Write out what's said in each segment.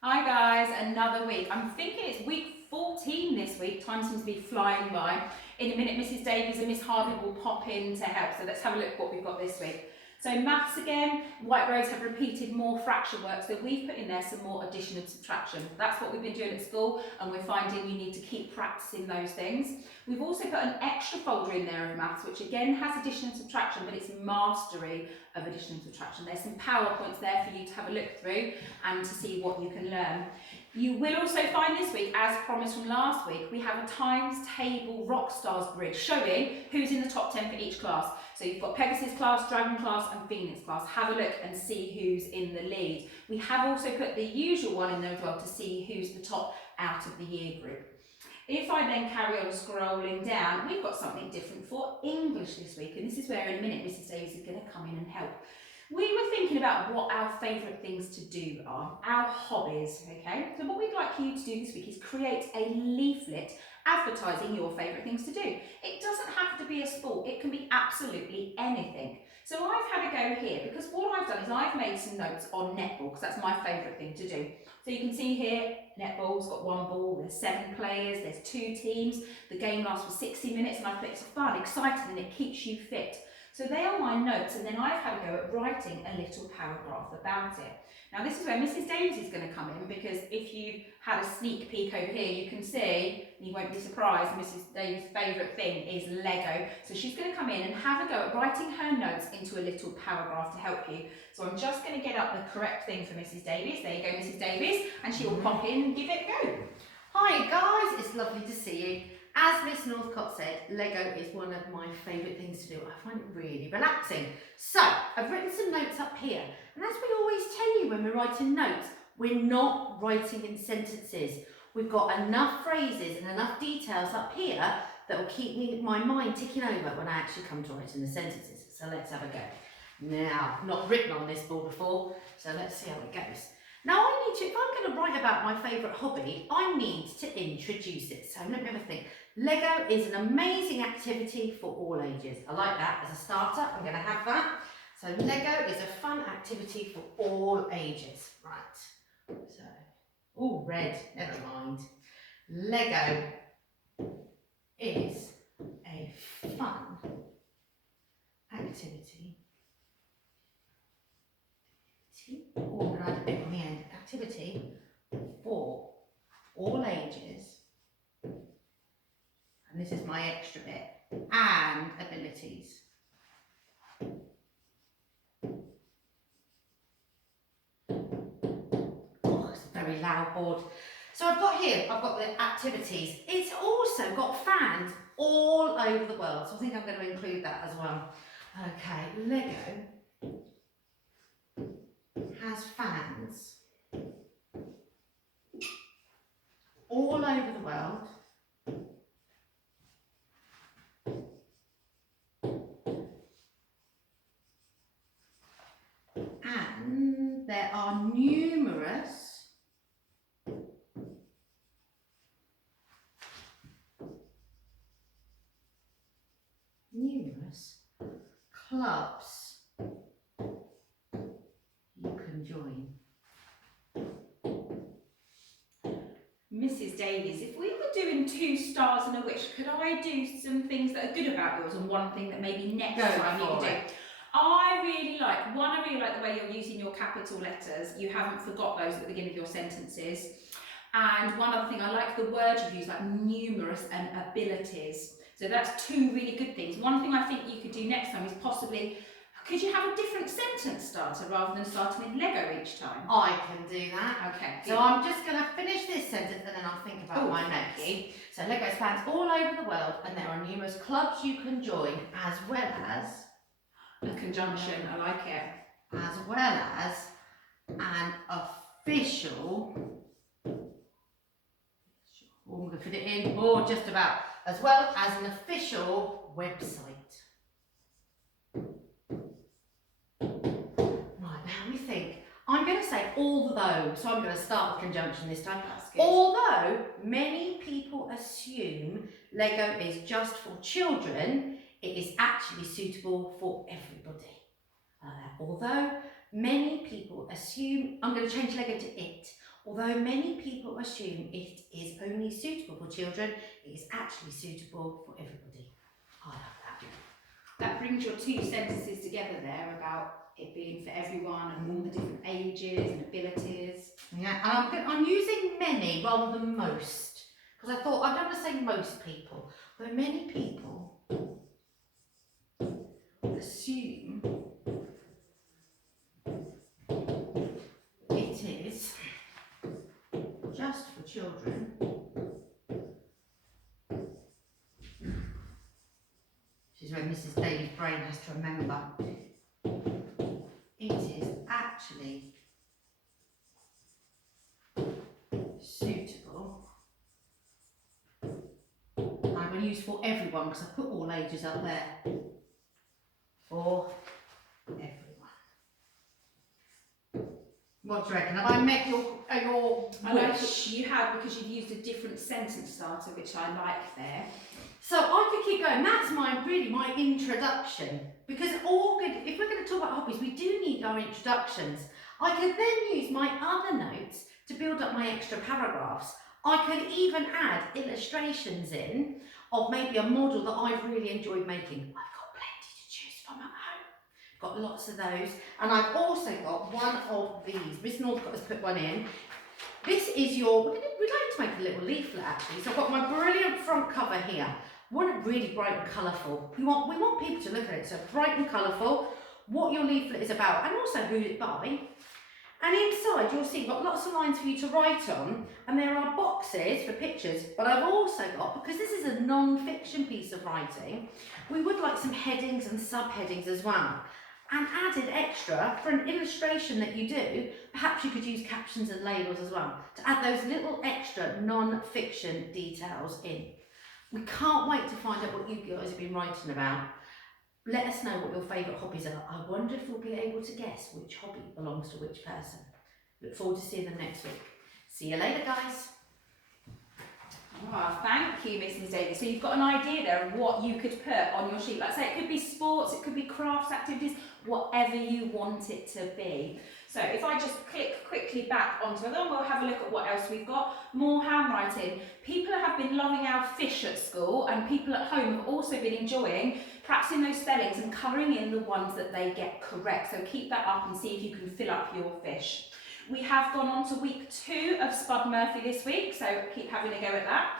Hi guys, another week. I'm thinking it's week 14 this week. Time seems to be flying by. In a minute, Mrs. Davies and Miss Harvey will pop in to help. So let's have a look what we've got this week. So maths again, White Rose have repeated more fraction work, so we've put in there some more addition and subtraction. That's what we've been doing at school, and we're finding you need to keep practicing those things. We've also put an extra folder in there of maths, which again has addition and subtraction, but it's mastery of addition and subtraction. There's some PowerPoints there for you to have a look through and to see what you can learn. You will also find this week, as promised from last week, we have a times table Rockstars grid showing who's in the top 10 for each class. So you've got Pegasus class, Dragon class and Phoenix class. Have a look and see who's in the lead. We have also put the usual one in there as well to see who's the top out of the year group. If I then carry on scrolling down, we've got something different for English this week, and this is where in a minute Mrs. Davies is going to come in and help. We were thinking about what our favourite things to do are, our hobbies, okay? So what we'd like you to do this week is create a leaflet advertising your favourite things to do. It doesn't have to be a sport, it can be absolutely anything. So I've had a go here because what I've done is I've made some notes on netball because that's my favourite thing to do. So you can see here, netball's got one ball, there's 7 players, there's 2 teams, the game lasts for 60 minutes and I've put it's fun, exciting and it keeps you fit. So they are my notes, and then I've had a go at writing a little paragraph about it. Now this is where Mrs. Davies is going to come in, because if you had a sneak peek over here, you can see, and you won't be surprised, Mrs. Davies' favourite thing is Lego. So she's going to come in and have a go at writing her notes into a little paragraph to help you. So I'm just going to get up the correct thing for Mrs. Davies. There you go, Mrs. Davies, and she will pop in and give it a go. Hi guys, it's lovely to see you. As Miss Northcott said, Lego is one of my favourite things to do. I find it really relaxing. So, I've written some notes up here. And as we always tell you when we're writing notes, we're not writing in sentences. We've got enough phrases and enough details up here that will keep my mind ticking over when I actually come to writing the sentences. So let's have a go. Now, not written on this board before, so let's see how it goes. Now if I'm going to write about my favourite hobby, I need to introduce it. So let me have a think. Lego is an amazing activity for all ages. I like that as a starter. I'm going to have that. So Lego is a fun activity for all ages. Right. So, oh, red, never mind. Lego is a fun activity. Or I'm going to add a bit on the end. Activity for all ages. And this is my extra bit. And abilities. Oh, it's a very loud board. So I've got the activities. It's also got fans all over the world. So I think I'm going to include that as well. Okay, Lego has fans all over the world. And there are numerous clubs you can join. Mrs. Davies, if we were doing 2 stars and a wish, could I do some things that are good about yours and one thing that maybe next time you could do? I really like the way you're using your capital letters. You haven't forgot those at the beginning of your sentences. And one other thing, I like the word you use, like numerous and abilities. So that's 2 really good things. One thing I think you could do next time is possibly, could you have a different sentence starter rather than starting with Lego each time? I can do that. Okay. So I'm just going to finish this sentence and then I'll think about my next. So Lego spans all over the world and there are numerous clubs you can join as well as a conjunction, I like it. As well as an official, I'm going to fit it in, or just about, as well as an official website. Right, now we think. I'm going to say although, so I'm going to start with conjunction this time. Although many people assume Lego is just for children, it is actually suitable for everybody. Although many people assume, I'm going to change Lego to it. Although many people assume it is only suitable for children, it is actually suitable for everybody. I love that. That brings your two sentences together there about it being for everyone and all the different ages and abilities. Yeah, and I'm using many rather than most, because I thought I don't want to say most people, though many people assume it is just for children. This is where Mrs. Daly's brain has to remember. It is actually suitable. I'm going to use for everyone because I put all ages up there. For everyone. What do you reckon? Have I met your I like wish? it. You have, because you've used a different sentence starter, which I like there. So I could keep going. That's my introduction. Because all good, if we're going to talk about hobbies, we do need our introductions. I could then use my other notes to build up my extra paragraphs. I could even add illustrations in of maybe a model that I've really enjoyed making. I've got plenty to choose from at home. Got lots of those. And I've also got one of these. Miss Northcott has put one in. This is your, we'd like to make a little leaflet actually. So I've got my brilliant front cover here. Want it really bright and colourful. We want people to look at it, so bright and colourful, what your leaflet is about, and also who it's by. And inside you'll see got lots of lines for you to write on, and there are boxes for pictures, but I've also got, because this is a non-fiction piece of writing, we would like some headings and subheadings as well. And added extra for an illustration that you do, perhaps you could use captions and labels as well, to add those little extra non-fiction details in. We can't wait to find out what you guys have been writing about. Let us know what your favourite hobbies are. I wonder if we'll be able to guess which hobby belongs to which person. Look forward to seeing them next week. See you later, guys. Oh, thank you, Mrs. Davies. So you've got an idea there of what you could put on your sheet. Like I say, it could be sports, it could be crafts, activities, whatever you want it to be. So if I just click quickly back onto it, then we'll have a look at what else we've got. More handwriting. People have been loving our fish at school, and people at home have also been enjoying practicing those spellings and colouring in the ones that they get correct. So keep that up and see if you can fill up your fish. We have gone on to week 2 of Spud Murphy this week, so keep having a go at that.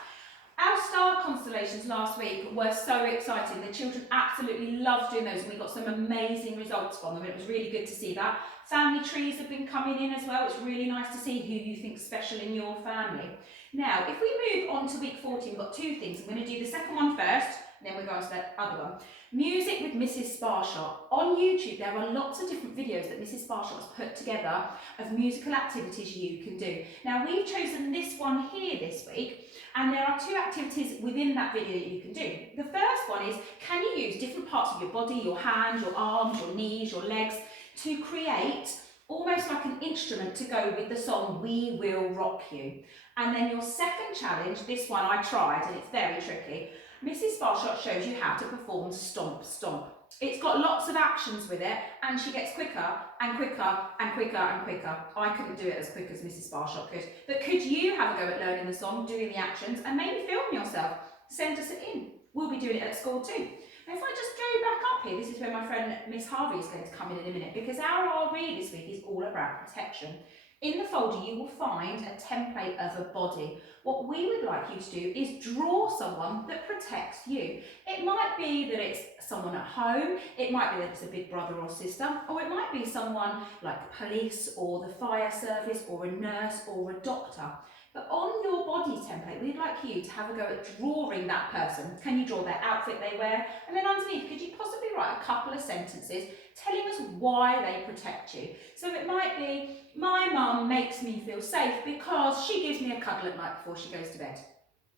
Our star constellations last week were so exciting. The children absolutely loved doing those, and we got some amazing results from them. It was really good to see that. Family trees have been coming in as well. It's really nice to see who you think's special in your family. Now, if we move on to week 14, we've got 2 things. I'm going to do the second one first, and then we'll go on to that other one. Music with Mrs. Sparshot. On YouTube, there are lots of different videos that Mrs. Sparshot has put together of musical activities you can do. Now, we've chosen this one here this week, and there are 2 activities within that video that you can do. The first one is, can you use different parts of your body, your hands, your arms, your knees, your legs, to create almost like an instrument to go with the song We Will Rock You. And then your second challenge, this one I tried, and it's very tricky. Mrs. Sparshot shows you how to perform Stomp Stomp. It's got lots of actions with it, and she gets quicker and quicker and quicker and quicker. I couldn't do it as quick as Mrs. Sparshot could. But could you have a go at learning the song, doing the actions, and maybe film yourself? Send us it in. We'll be doing it at school too. Now if I just go back up here, this is where my friend Miss Harvey is going to come in a minute, because our RE this week is all about protection. In the folder you will find a template of a body. What we would like you to do is draw someone that protects you. It might be that it's someone at home, it might be that it's a big brother or sister, or it might be someone like police or the fire service or a nurse or a doctor. But on your body template, we'd like you to have a go at drawing that person. Can you draw their outfit they wear? And then underneath, could you possibly write a couple of sentences telling us why they protect you? So it might be, my mum makes me feel safe because she gives me a cuddle at night before she goes to bed.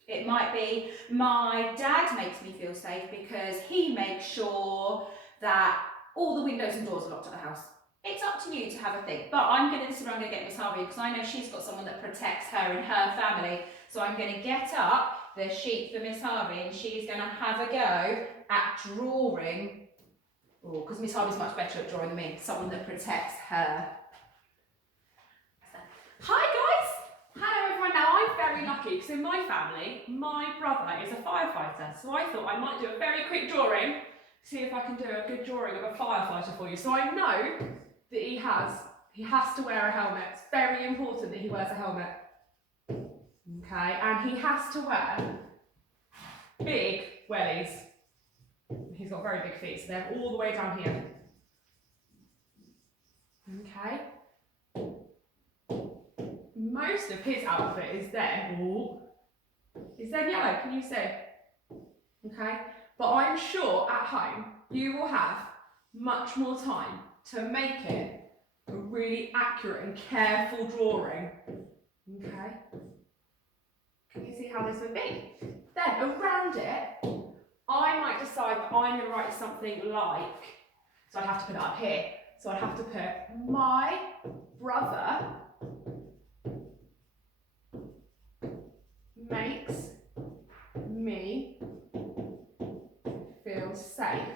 It might be, my dad makes me feel safe because he makes sure that all the windows and doors are locked at the house. It's up to you to have a think, but this is where I'm going to get Miss Harvey, because I know she's got someone that protects her and her family. So I'm going to get up the sheet for Miss Harvey, and she's going to have a go at drawing, because Miss Harvey's much better at drawing than me, someone that protects her. Hi guys! tacky because in my family, my brother is a firefighter. So I thought I might do a very quick drawing, see if I can do a good drawing of a firefighter for you. So I know that he has to wear a helmet. It's very important that he wears a helmet. Okay, and he has to wear big wellies. He's got very big feet, so they're all the way down here. Okay. Most of his outfit is then yellow, can you see? Okay, but I'm sure at home you will have much more time to make it a really accurate and careful drawing. Okay, can you see how this would be? Then around it, I might decide that I'm going to write something like, so I'd have to put it up here, so I'd have to put my brother makes me feel safe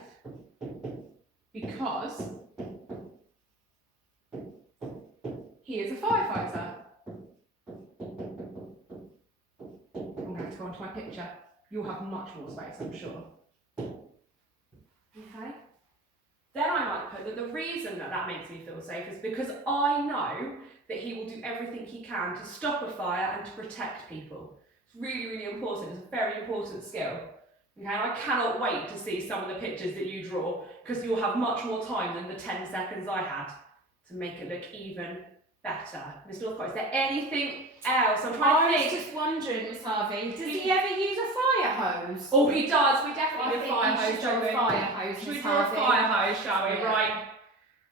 because he is a firefighter. I'm going to go on to my picture. You'll have much more space, I'm sure. Okay. Then I might put that the reason that makes me feel safe is because I know that he will do everything he can to stop a fire and to protect people. It's really, really important. It's a very important skill. Okay, and I cannot wait to see some of the pictures that you draw because you'll have much more time than the 10 seconds I had to make it look even better. Miss Northcott, is there anything else? I'm trying to I was think. just wondering, Miss Harvey, does he ever use a fire hose? Oh, he does. We I definitely do think fire we hose, should shall do a we? fire hose, Should we Miss do a Harvey? fire hose, shall we? Yeah. Right.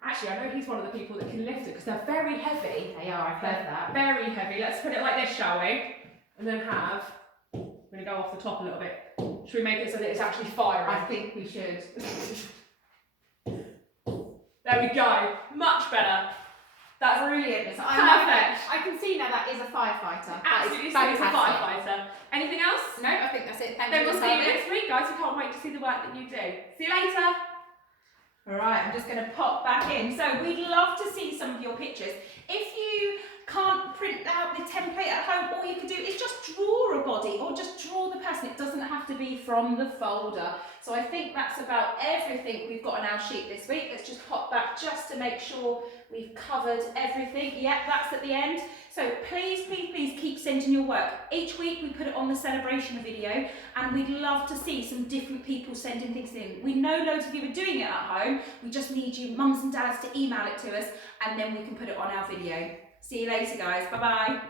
Actually, I know he's one of the people that can lift it because they're very heavy. They are, I've heard that. Very heavy. Let's put it like this, shall we? And then have, we're going to go off the top a little bit. Should we make it so that it's actually firing? I think we should. There we go. Much better. That's Brilliant. perfect. I can see now that is a firefighter. Absolutely that see is it's a fantastic. firefighter. Anything else? No, I think that's it. Thank Then you, we'll Miss see you Harvey. next week, guys. We can't wait to see the work that you do. See you later. Right, I'm just going to pop back in. So we'd love to see some of your pictures. If you can't print out the template at home, all you can do is just draw a body or just draw the person. It doesn't have to be from the folder. So I think that's about everything we've got on our sheet this week. Let's just hop back just to make sure we've covered everything. Yep, that's at the end. So please, please, please keep sending your work. Each week we put it on the celebration video and we'd love to see some different people sending things in. We know loads of you are doing it at home. We just need you mums and dads to email it to us and then we can put it on our video. See you later, guys. Bye-bye.